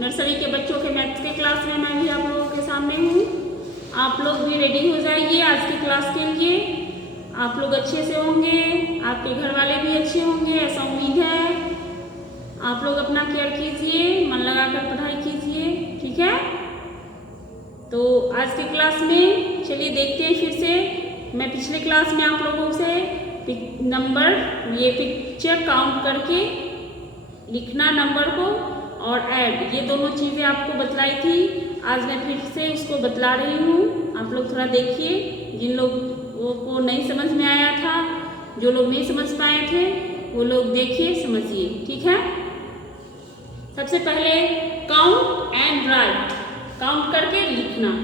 Nursery के बच्चों के मैथ्स के क्लास में मैं भी आप लोगों के सामने हूँ। आप लोग भी रेडी हो जाइए आज की क्लास के लिए। आप लोग अच्छे से होंगे, आपके घर वाले भी अच्छे होंगे, ऐसा उम्मीद है। आप लोग अपना केयर कीजिए, मन लगाकर पढ़ाई कीजिए, ठीक है। तो आज की क्लास में चलिए देखते हैं फिर से। मैं पिछले क्लास में आप लोगों से नंबर, ये पिक्चर काउंट करके लिखना नंबर को और ऐड, ये दोनों चीज़ें आपको बतलाई थी। आज मैं फिर से उसको बतला रही हूँ। आप लोग थोड़ा देखिए, जिन लोगों को नहीं समझ में आया था, जो लोग नहीं समझ पाए थे, वो लोग देखिए, समझिए, ठीक है। सबसे पहले काउंट एंड राइट, काउंट करके लिखना।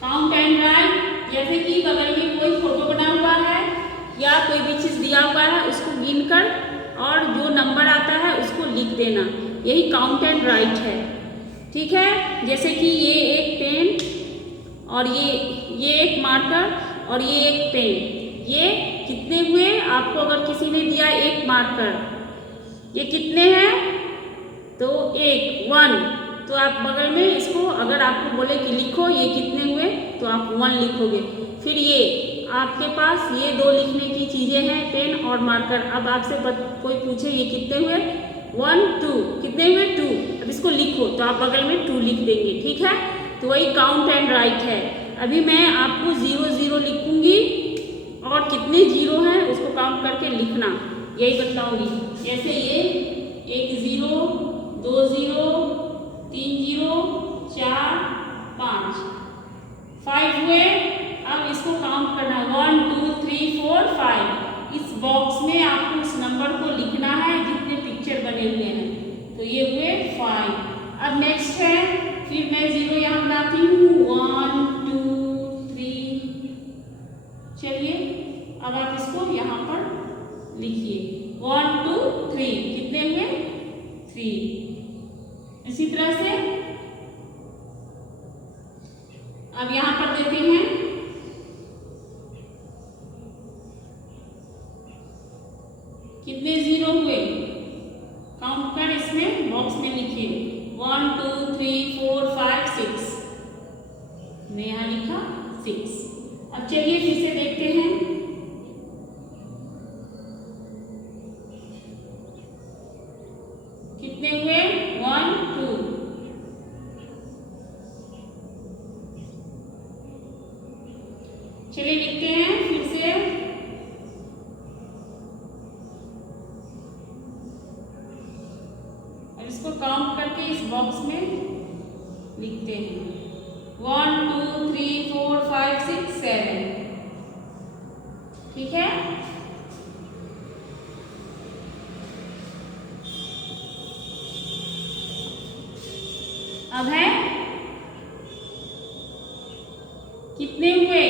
काउंट एंड राइट, जैसे कि बगल में कोई फोटो बना हुआ है या कोई भी चीज दिया हुआ है, उसको गिनकर और जो नंबर आता है उसको लिख देना, यही काउंट एंड राइट है, ठीक है। जैसे कि ये एक पेन और ये एक मार्कर और ये एक पेन, ये कितने हुए? आपको अगर किसी ने दिया एक मार्कर, ये कितने हैं? तो एक, 1, तो आप बगल में इसको, अगर आपको बोले कि लिखो ये कितने हुए, तो आप 1 लिखोगे। फिर ये आपके पास ये 2 लिखने की चीज़ें हैं, पेन और मार्कर। अब आपसे कोई पूछे ये कितने हुए, 1, 2, कितने हुए? 2। अब इसको लिखो, तो आप बगल में 2 लिख देंगे, ठीक है। तो वही काउंट एंड राइट है। अभी मैं आपको 0 0 लिखूंगी और कितने 0 हैं उसको काउंट करके लिखना, यही बतलाऊंगी। जैसे ये 1 0, 2 0, 3 0, 4, 5 हुए। अब इसको काउंट करना, 1 2 3 4 5। इस बॉक्स में आपको उस नंबर को लिखना है जितने पिक्चर बने हुए हैं। तो ये हुए 5। अब नेक्स्ट है, फिर मैं 0 यहाँ बनाती हूँ, 1 2 3। चलिए अब आप इसको यहाँ पर लिखिए, 1 2 3, कितने हुए? 3। इसी तरह से अब यहां पर देते हैं, कितने 0 हुए? काउंट कर इसमें बॉक्स में लिखिए, 1 2 3 4 5 6। मैं यहां लिखा 6। अब चलिए फिर से देखते हैं, कितने हुए? 1 2। चलिए लिखते हैं फिर से, अब इसको काउंट करके इस बॉक्स में लिखते हैं, 1 2 3 4 5 6 7, ठीक है। अब है, कितने हुए?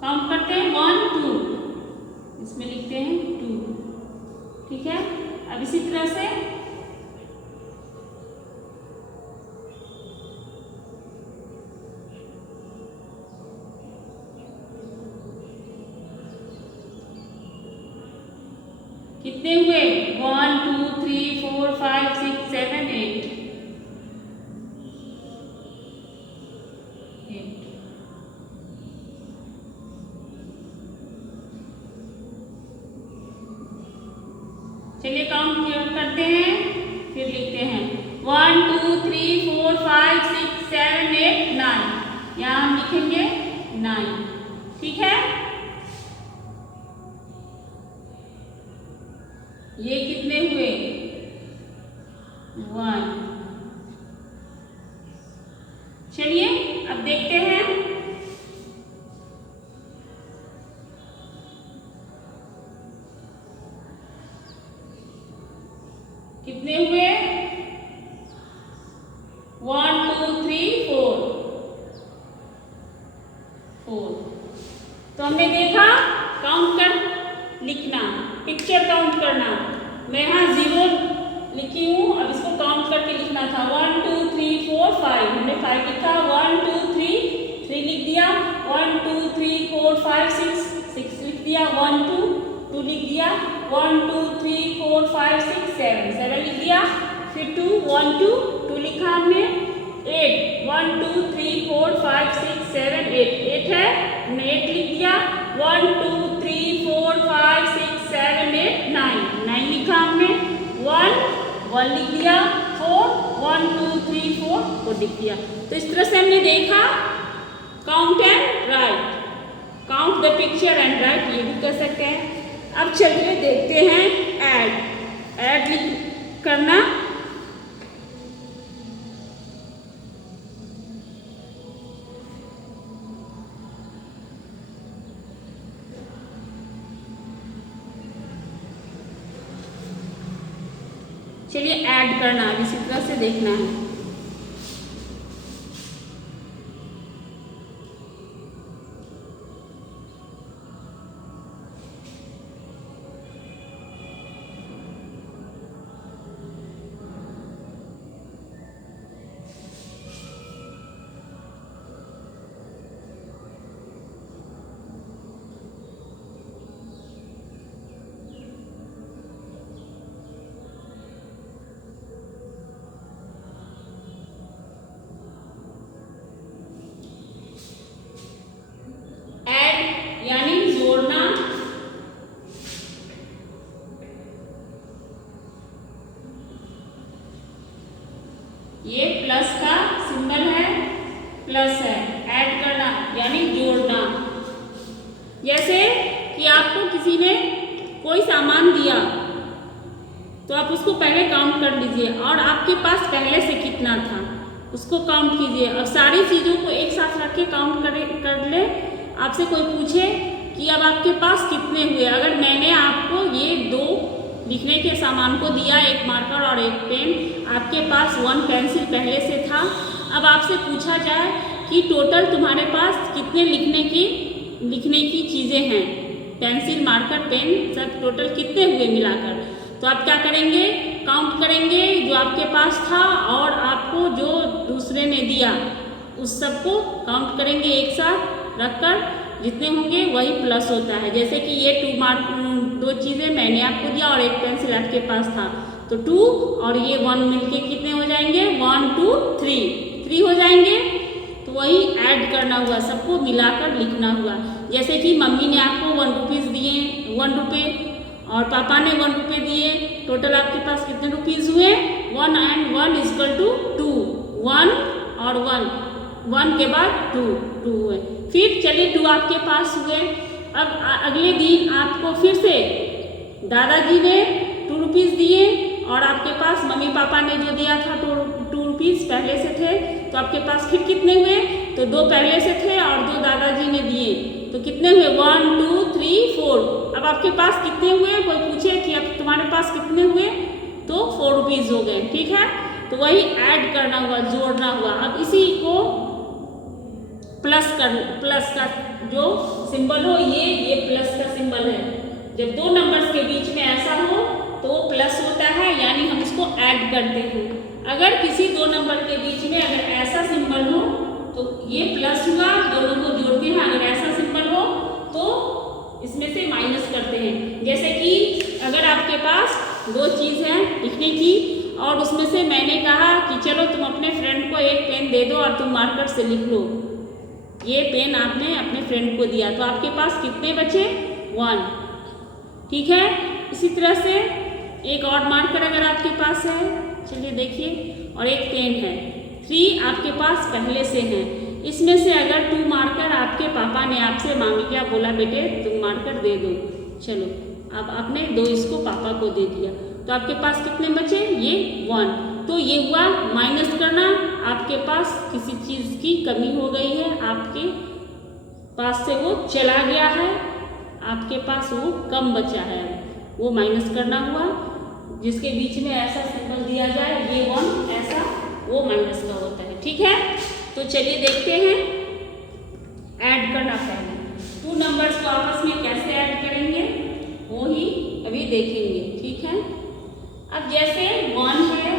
काउंट करते हैं, 1 2, इसमें लिखते हैं 2, ठीक है। अब इसी तरह से कितने हुए? 1 2 3 4 5 6 7 8। चलिए काउंट करते हैं, फिर लिखते हैं, 1 2 3 4 5 6 7 8 9। यहाँ हम लिखेंगे 9, ठीक है। ये कितने हुए? 1। चलिए अब देखते हैं, कितने हुए? 1 2 3 4। तो हमने देखा काउंट कर लिखना, पिक्चर काउंट करना। मैं यहाँ 0 लिखी हूँ, अब लिखना था 1 2 3 4 5, हमने 5 लिखा, 1 2 3 3 लिख दिया, 1 2 3 4 5 6 लिख दिया, 1 2 2 लिख दिया, 1 2 3 4 5 6 7 लिख दिया, फिर 2 1 2 2 लिखा हमने, 8 1 2 3 4 5 6 7 8 है, हमने 8 लिख दिया, 1 2 3 4 5 6 7 8 9 लिखा हमने, 1 लिख दिया, 4 1 2 3 4 लिख दिया। तो इस तरह से हमने देखा count and right, count the picture and right, ये भी कर सकते हैं। अब चलिए देखते हैं ऐड करना। चलिए ऐड करना इसी तरह से देखना है। ये प्लस का सिंबल है, प्लस है, ऐड करना यानी जोड़ना। जैसे कि आपको किसी ने कोई सामान दिया तो आप उसको पहले काउंट कर लीजिए और आपके पास पहले से कितना था उसको काउंट कीजिए और सारी चीज़ों को एक साथ रख के काउंट कर ले। आपसे कोई पूछे कि अब आपके पास कितने हुए, अगर मैंने आपको ये 2 लिखने के सामान को दिया, एक मार्कर और एक पेन, आपके पास 1 पेंसिल पहले से था, अब आपसे पूछा जाए कि टोटल तुम्हारे पास कितने लिखने की चीज़ें हैं, पेंसिल मार्कर पेन सब टोटल कितने हुए मिलाकर, तो आप क्या करेंगे, काउंट करेंगे जो आपके पास था और आपको जो दूसरे ने दिया उस सबको काउंट करेंगे एक साथ रखकर, जितने होंगे वही प्लस होता है। जैसे कि ये 2 चीज़ें मैंने आपको दिया और एक पेंसिल आपके पास था, तो 2 और ये 1 मिलके कितने हो जाएंगे, 1 2 3 हो जाएंगे। तो वही ऐड करना हुआ, सबको मिलाकर लिखना हुआ। जैसे कि मम्मी ने आपको 1 रुपीज़ दिए, 1 रुपये, और पापा ने 1 रुपये दिए, टोटल आपके पास कितने रुपीज़ हुए, 1 and 1 = 2, 1 और 1 के बाद 2 हुए। फिर चलिए 2 आपके पास हुए। अब अगले दिन आपको फिर से दादाजी ने 2 रुपीज़ दिए और आपके पास मम्मी पापा ने जो दिया था 2 रुपीज़ पहले से थे, तो आपके पास फिर कितने हुए, तो 2 पहले से थे और 2 दादाजी ने दिए, तो कितने हुए, 1 2 3 4। अब आपके पास कितने हुए, कोई पूछे कि अब तुम्हारे पास कितने हुए, तो 4 रुपीज़ हो गए। ठीक है, तो वही ऐड करना हुआ, जोड़ना हुआ। अब इसी को प्लस का जो सिंबल हो, ये प्लस का सिंबल है। जब 2 नंबर्स के बीच में ऐसा हो तो वो प्लस होता है, यानी हम इसको ऐड करते हैं। अगर किसी 2 नंबर के बीच में अगर ऐसा सिंबल हो तो ये प्लस हुआ, दोनों को जोड़ते हैं। अगर ऐसा सिंबल हो तो इसमें से माइनस करते हैं। जैसे कि अगर आपके पास 2 चीज़ हैं लिखने की और उसमें से मैंने कहा कि चलो तुम अपने फ्रेंड को एक पेन दे दो और तुम मार्कर से लिख लो, ये पेन आपने अपने फ्रेंड को दिया, तो आपके पास कितने बचे, 1। ठीक है, इसी तरह से एक और मार्कर अगर आपके पास है, चलिए देखिए, और एक पेन है, 3 आपके पास पहले से हैं। इसमें से अगर 2 मार्कर आपके पापा ने आपसे मांग लिया, बोला बेटे तुम मार्कर दे दो, चलो अब आपने 2 इसको पापा को दे दिया, तो आपके पास कितने बचे, ये 1। तो ये हुआ माइनस करना, आपके पास किसी चीज़ की कमी हो गई है, आपके पास से वो चला गया है, आपके पास वो कम बचा है, वो माइनस करना हुआ। जिसके बीच में ऐसा सिंबल दिया जाए, ये 1 ऐसा, वो माइनस का होता है। ठीक है, तो चलिए देखते हैं ऐड करना। पहले 2 नंबर्स को आपस में कैसे ऐड करेंगे वो ही अभी देखेंगे। ठीक है, अब जैसे 1 है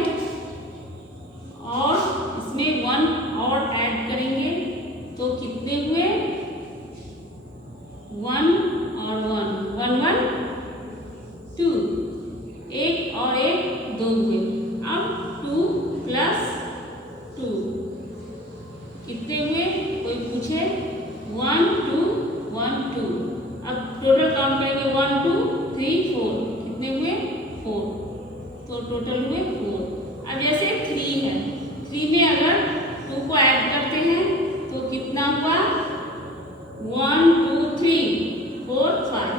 टोटल हुए 4। अब जैसे 3 है, 3 में अगर 2 को ऐड करते हैं तो कितना हुआ 1 2 3 4 5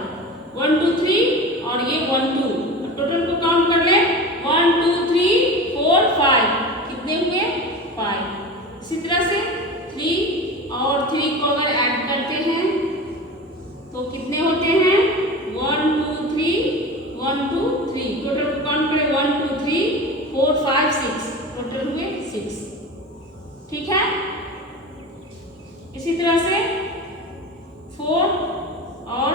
1 2 3 और ये 1 2 टोटल को काउंट कर ले 1 2 3 4 5 कितने हुए 5। इसी तरह से 3 और 3 को अगर ऐड करते हैं तो कितने होते हैं 1 2 3 1 2 3 टोटल को काउंट करें 1 2 3 4 5 6 टोटल हुए 6। ठीक है। इसी तरह से 4 और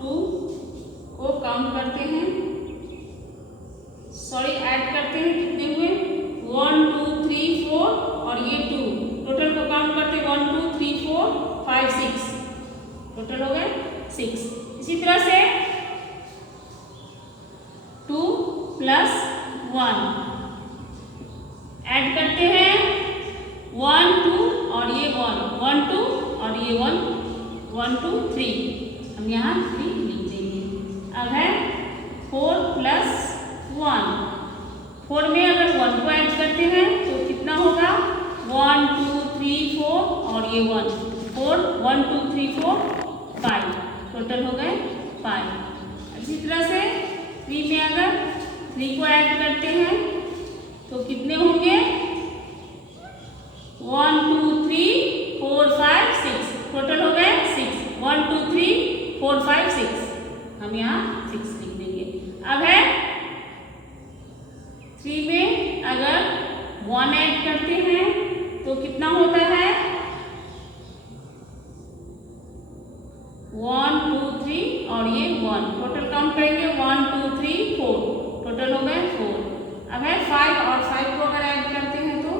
2 को काउंट करते हैं, सॉरी ऐड करते हैं, कितने हुए 1 2 3 4 और ये 2 टोटल को काउंट करते 1 2 3 4 5 6 टोटल हो गए 6। इसी तरह से 2 प्लस 1 ऐड करते हैं 1 2 और ये 1 1 2 और ये 1 1 2 3 हम यहाँ 3 लिख देंगे। अब है 4 प्लस 1 4 में अगर 1 को ऐड करते हैं तो कितना होगा 1 2 3 4 और ये 1 4 1 2 3 4 5 टोटल हो गए 5। इसी तरह से 3 में अगर 3 को ऐड करते हैं तो कितने होंगे 1 2 3 4 5 6 टोटल हो गए 6 1 2 3 4 5 6 हम यहाँ 6 लिख देंगे। अब है 3 में अगर 1 ऐड करते हैं तो कितना होता है 1 2 3 और ये 1 टोटल काउंट करेंगे 1 2 3 4 टोटल हो गए 4। अब है 5 और 5 को अगर ऐड करते हैं तो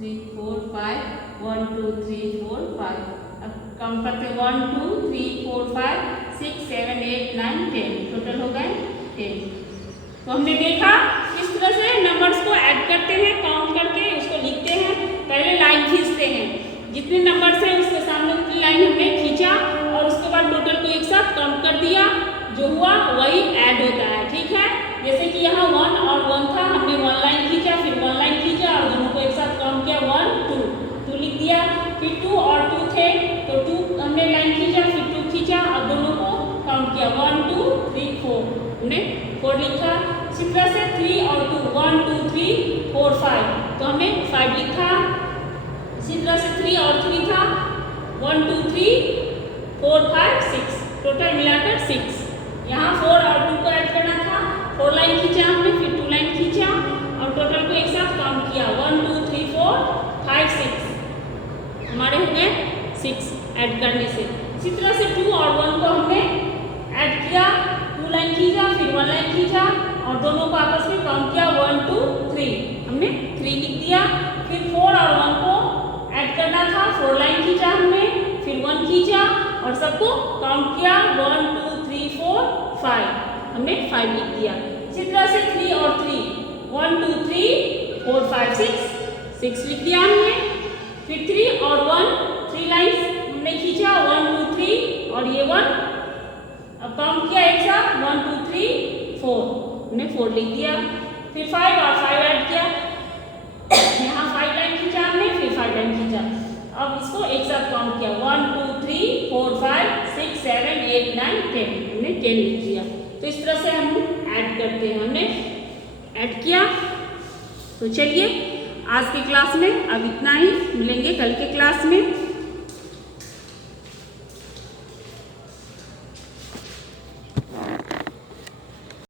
3 4 5 1 2 3 4 5 अब काउंट करते 1 2 3 4 5 6 7 8 9 10 टोटल हो गए 10। तो हमने देखा किस तरह से नंबर्स को ऐड करते हैं, काउंट करके उसको लिखते हैं। पहले लाइन खींचते हैं, जितने नंबर्स हैं उसके सामने उतनी लाइन हमने खींचा और उसके बाद टोटल को एक साथ काउंट कर दिया, जो हुआ वही ऐड होता है। ठीक है। जैसे कि यहाँ 1 और 1 था, हमने 1 लाइन खींचा, फिर 1 लाइन खींचा और दोनों को एक साथ काउंट किया 1 2 2 लिख दिया। फिर 2 और 2 थे तो 2 हमने लाइन खींचा, फिर 2 खींचा और दोनों को काउंट किया 1 2 3 4 हमने 4 लिखा। इसी तरह से 3 और 2 1 2 3 4 5 तो हमने 5 लिखा। इसी तरह से 3 और 3 था 1 2 3 4 5 6 टोटल मिलाकर 6। यहाँ 4 और 2 को ऐड करना था, 4 लाइन खींचा हमने, फिर 2 लाइन खींचा और टोटल को एक साथ काउंट किया 1 2 3 4 5 6 हमारे हो गए 6 ऐड करने से। इसी तरह से 2 और 1 को हमने ऐड किया, 2 लाइन खींचा, फिर 1 लाइन खींचा और दोनों को आपस में काउंट किया 1 2 3 हमने 3 लिख दिया। फिर 4 और 1 को ऐड करना था, 4 लाइन खींचा हमने, फिर 1 खींचा और सबको काउंट किया 1 2 3 4 5 हमने 5 लिख दिया। इसी तरह से 3 और 3 1 2 3 4 5 6 लिख दिया हमने। फिर 3 और 1 3 लाइन हमने खींचा 1 2 3 और ये 1 अब काउंट किया एक साथ 1 2 3 4 हमने 4 लिख दिया। फिर 5 और 5 ऐड किया, यहाँ 5 लाइन खींचा हमने, फिर 5 लाइन खींचा। अब इसको एक साथ काउंट किया 1 2 3 4 5 6 7 8 9 10 हमने 10 लिख दिया। तो इस तरह से हम ऐड करते हैं, हमने ऐड किया। तो चलिए आज की क्लास में अब इतना ही, मिलेंगे कल के क्लास में।